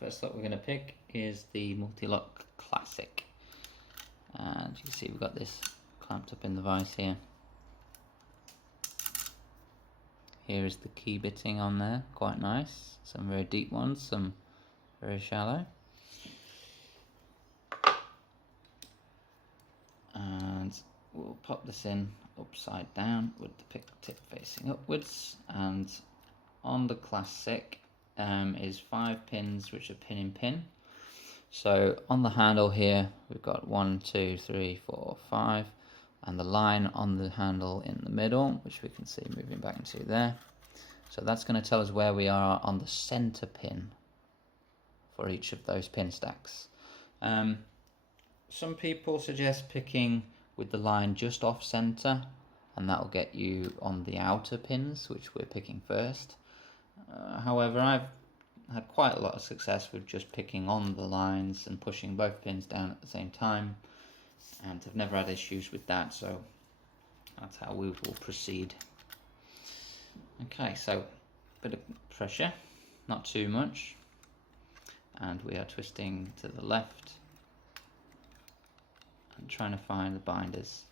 first lock we're going to pick is the Mul-t-lock Classic. And you can see we've got this clamped up in the vise here. Here is the key bitting on there, quite nice. Some very deep ones, some very shallow. And we'll pop this in upside down with the pick tip facing upwards. And on the Classic is 5 pins which are pin in pin. So on the handle here we've got 1, 2, 3, 4, 5, and the line on the handle in the middle, which we can see moving back into there. So that's going to tell us where we are on the center pin for each of those pin stacks. Some people suggest picking with the line just off center, and that will get you on the outer pins, which we're picking first. However, I've had quite a lot of success with just picking on the lines and pushing both pins down at the same time, and I've never had issues with that, so that's how we will proceed. Okay, so a bit of pressure, not too much, and we are twisting to the left and trying to find the binders.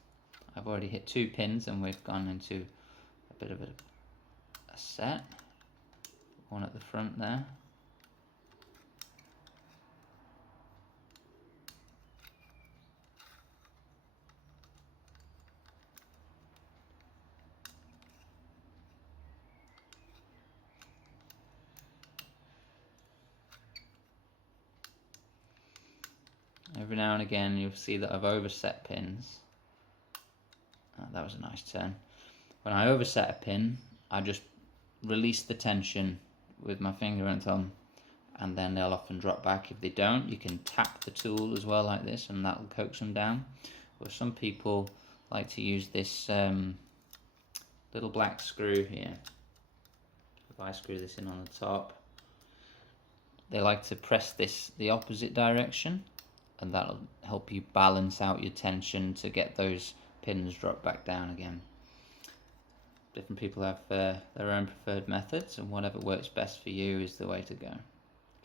I've already hit 2 pins and we've gone into a bit of a set. One at the front there. Every now and again you'll see that I've overset pins. That was a nice turn. When I overset a pin, I just release the tension with my finger and thumb, and then they'll often drop back. If they don't, you can tap the tool as well like this, and that'll coax them down. But some people like to use this little black screw here. If I screw this in on the top, they like to press this the opposite direction, and that'll help you balance out your tension to get those pins drop back down again. Different people have their own preferred methods, and whatever works best for you is the way to go.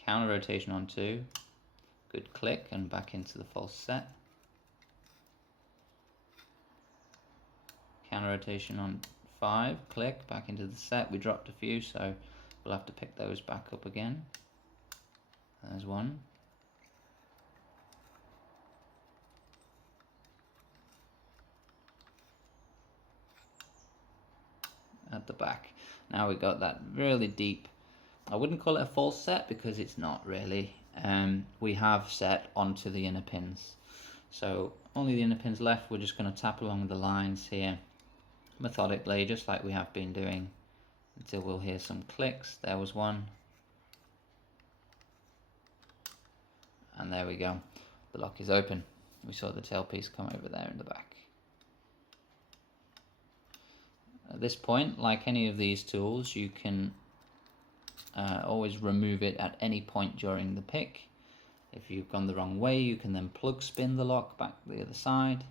Counter rotation on 2, good click and back into the false set. Counter rotation on 5, click, back into the set. We dropped a few, so we'll have to pick those back up again. There's one. At the back. Now we got that really deep, I wouldn't call it a false set because it's not really. We have set onto the inner pins, so only the inner pins left. We're just going to tap along the lines here methodically, just like we have been doing, until we'll hear some clicks. There was one, and there we go, the lock is open. We saw the tailpiece come over there in the back. At this point, like any of these tools, you can always remove it at any point during the pick. If you've gone the wrong way, you can then plug spin the lock back the other side.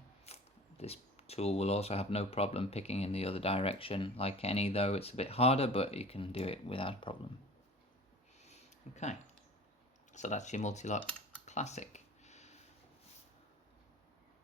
This tool will also have no problem picking in the other direction. Like any, though, it's a bit harder, but you can do it without a problem. Okay, so that's your Mul-t-lock Classic.